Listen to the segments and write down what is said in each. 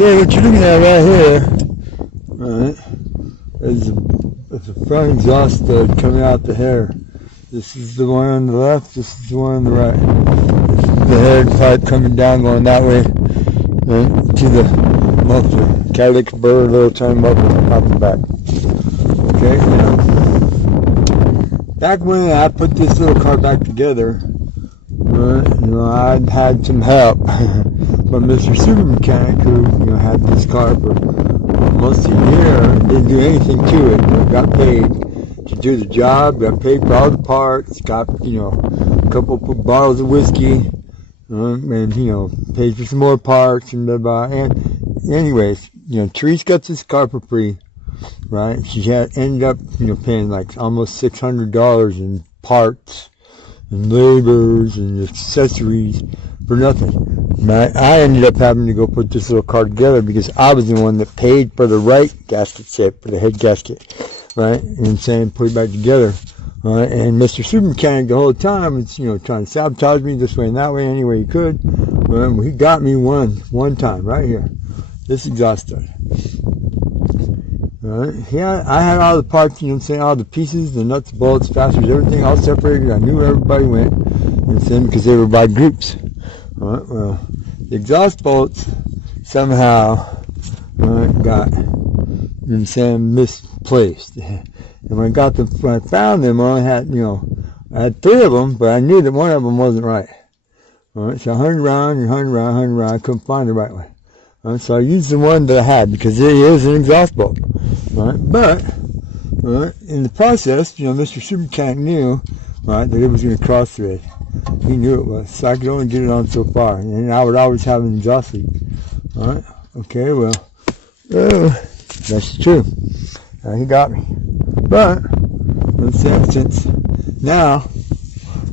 Okay, what you're looking at right here, right, is a front exhaust stud coming out the hair. This is the one on the left, this is the one on the right. This is the hair pipe coming down, going that way, right, to the muffler. Catalytic converter, little turn muffler out the back. Okay, now, back when I put this little car back together, I'd had some help from Mr. Super Mechanic, who had this car for almost a year and didn't do anything to it. Got paid to do the job, got paid for all the parts, got a couple of bottles of whiskey, and paid for some more parts and blah blah. And anyways, Therese got this car for free, right? She ended up paying like almost $600 in parts and labors and accessories for nothing. I ended up having to go put this little car together because I was the one that paid for the right gasket set, for the head gasket, right? And saying put it back together, right? And Mr. Super Mechanic the whole time was trying to sabotage me this way and that way, any way he could. He got me one time right here, this exhaust stud. Yeah, I had all the parts, all the pieces, the nuts, bolts, fasteners, everything all separated. I knew where everybody went, because they were by groups. Well, the exhaust bolts somehow got, misplaced. And when I found them, I only had, I had 3 of them, but I knew that one of them wasn't right. So I hunted around, I couldn't find the right one. So I used the one that I had because it is an exhaust bolt. But in the process, Mr. Super Mechanic knew, that it was going to cross thread. He knew it was, so I could only get it on so far, and I would always have an exhaust leak. Okay, well, that's true. He got me. But since now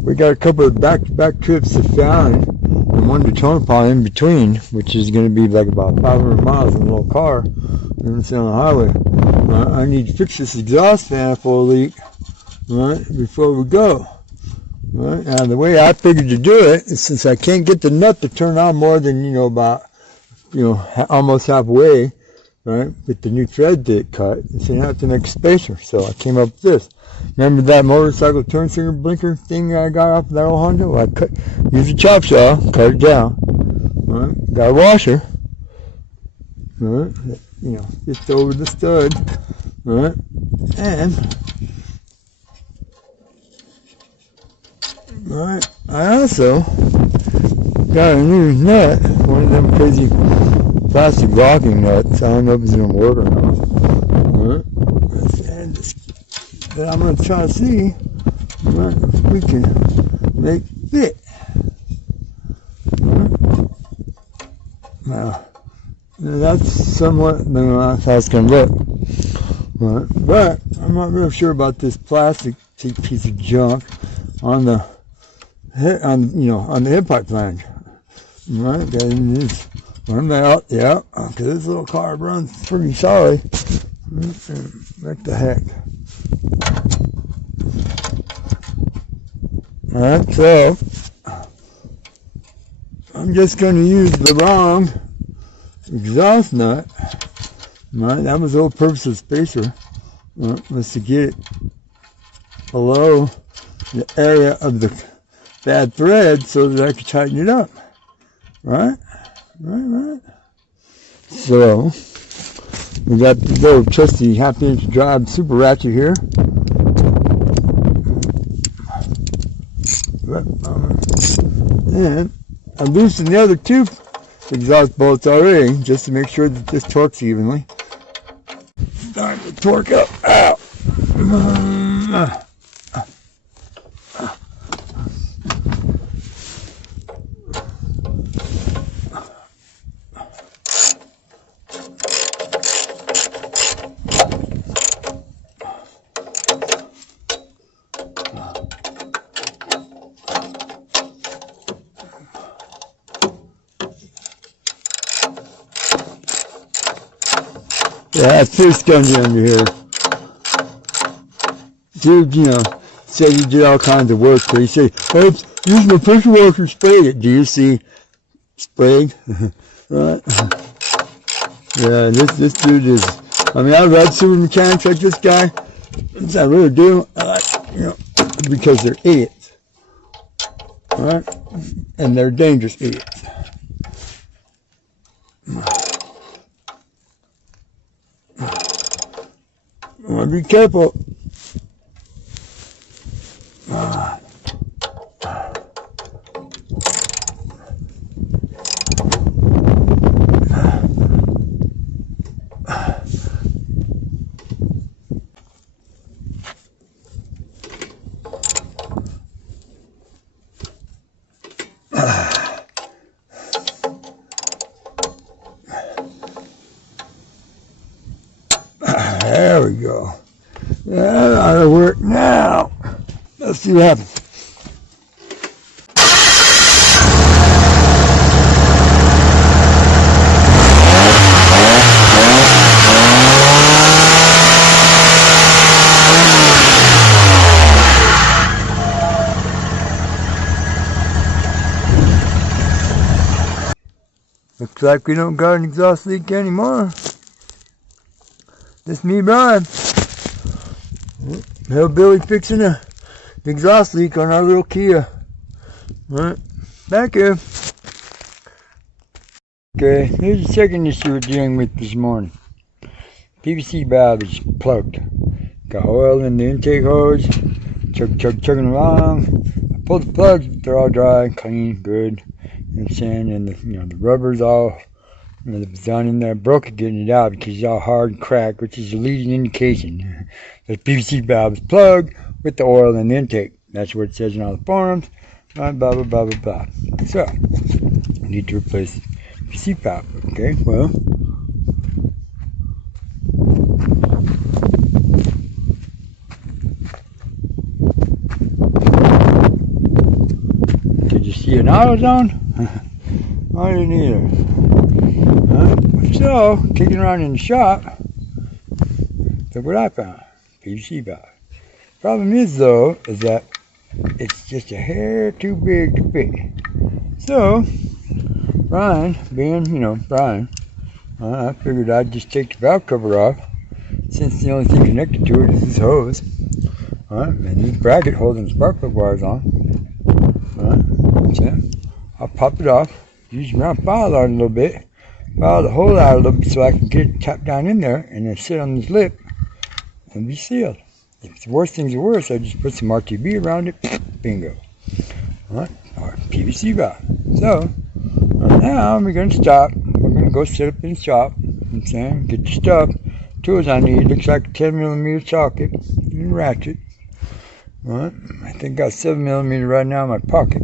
we got a couple of back-to-back trips to Fallon and one to Tonopah in between, which is going to be like about 500 miles in a little car, on the highway. I need to fix this exhaust manifold leak, before we go. Now the way I figured to do it is, since I can't get the nut to turn on more than about almost halfway, with the new thread that cut, so I have to make a spacer. So I came up with this. Remember that motorcycle turn signal blinker thing I got off of that old Honda? Well, I used a chop saw, cut it down. Got a washer. Just over the stud. And I also got a new nut, one of them crazy plastic locking nuts. I don't know if it's going to work or not. And that I'm going to try to see if we can make fit. Now, that's somewhat how it's going to look. But I'm not real sure about this plastic piece of junk on the head pipe flange. Just run that out, yeah, because this little car runs pretty solid. What the heck? So I'm just going to use the wrong exhaust nut. That was the whole purpose of the spacer, was to get it below the area of the bad thread so that I could tighten it up. Right. So we got the little trusty 1/2-inch drive super ratchet here. And I'm loosening the other 2 exhaust bolts already, just to make sure that this torques evenly. Starting to torque up. Ow! Yeah, that fish comes under here. Dude, said he did all kinds of work, but he said, hey, use my pressure washer, spray it. Do you see sprayed? Right? Yeah, this dude is, I mean, I've read super mechanics like this guy. I really do. I like, because they're idiots. Alright? And they're dangerous idiots. I want to be careful. There we go. That ought to work now. Let's see what happens. Looks like we don't got an exhaust leak anymore. This me, Brian. Hillbilly fixing the exhaust leak on our little Kia. Alright, back here. Okay, here's the second issue we're dealing with this morning. PVC valve is plugged. Got oil in the intake hose. Chugging along. I pulled the plugs, they're all dry, clean, good. You know what I'm saying? And the rubber's all down in there. I broke it getting it out because it's all hard and cracked, which is a leading indication that the PVC valve is plugged with the oil in the intake. That's what it says in all the forums. Blah, blah, blah, blah, blah, blah. So, I need to replace the PVC valve. Okay, well. Did you see an auto zone? I didn't either. So, kicking around in the shop, look what I found. PVC valve. Problem is, though, is that it's just a hair too big to fit. So, Brian, being, Brian, I figured I'd just take the valve cover off, since the only thing connected to it is this hose. And this bracket holding the spark plug wires on. So, I'll pop it off, use my file on it a little bit, file the hole out a little bit so I can get it tapped down in there and then sit on this lip and be sealed. If the worst things are worse, I just put some RTB around it, bingo. Alright, our PVC valve. So, now we're going to stop. We're going to go sit up in the shop, get the stuff, tools I need. Looks like a 10mm socket and a ratchet. Alright, I think I got 7mm right now in my pocket.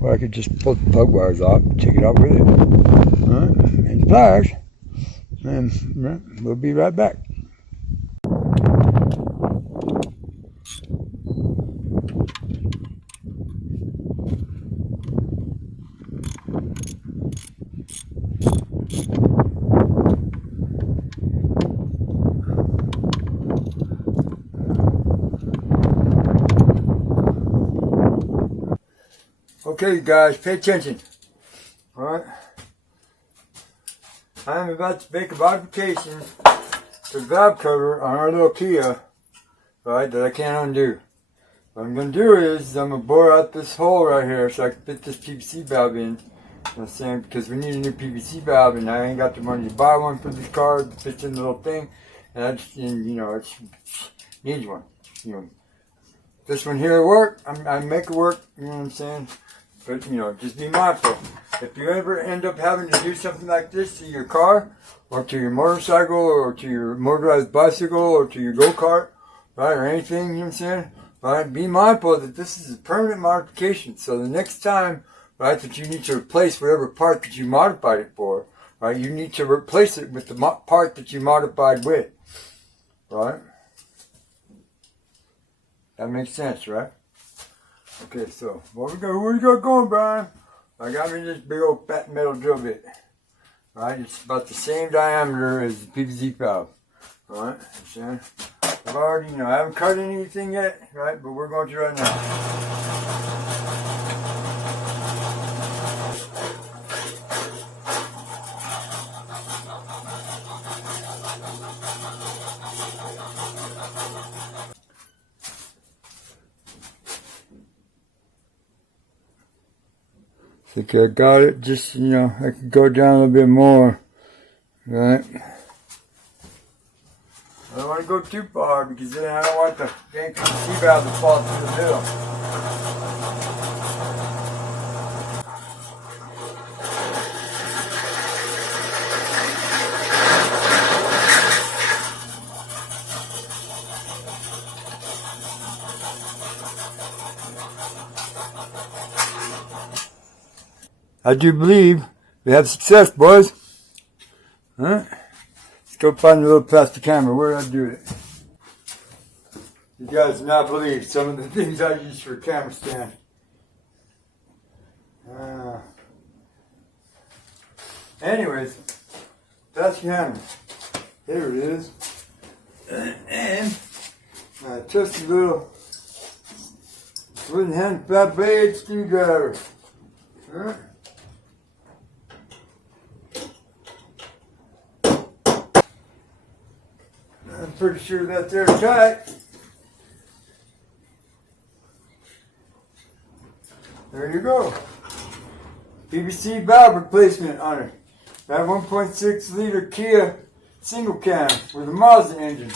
Or I could just pull the plug wires off and take it out with it. Alright, and pliers. And we'll be right back. Okay, guys, pay attention. Alright. I'm about to make a modification to the valve cover on our little Kia, right, that I can't undo. What I'm going to do is I'm going to bore out this hole right here so I can fit this PVC valve in. You know what I'm saying? Because we need a new PVC valve and I ain't got the money to buy one for this car. It fits in the little thing. And I just, it needs one. This one here will work. I make it work. You know what I'm saying? But, just be mindful. If you ever end up having to do something like this to your car, or to your motorcycle, or to your motorized bicycle, or to your go-kart, right, or anything, you know what I'm saying? Right, be mindful that this is a permanent modification. So the next time, right, that you need to replace whatever part that you modified it for, right, you need to replace it with the part that you modified with, right? That makes sense, right? Okay, so what we got going, Brian? I got me this big old fat metal drill bit. Right, it's about the same diameter as the PVC valve. Alright, so I've already, I haven't cut anything yet, right? But we're going to right now. think I got it. Just, you know, I could go down a little bit more. Right? I don't want to go too far because then I don't want the PVC valve to fall through the middle. I do believe we have success, boys. Alright. Let's go find a little plastic camera. Where did I do it? You guys do not believe some of the things I use for a camera stand. Anyways, plastic camera. Here it is. And just a little wooden hand flat blade screwdriver. Alright. I'm pretty sure that's airtight. There you go. PVC valve replacement on it. That 1.6 liter Kia single cam with a Mazda engine.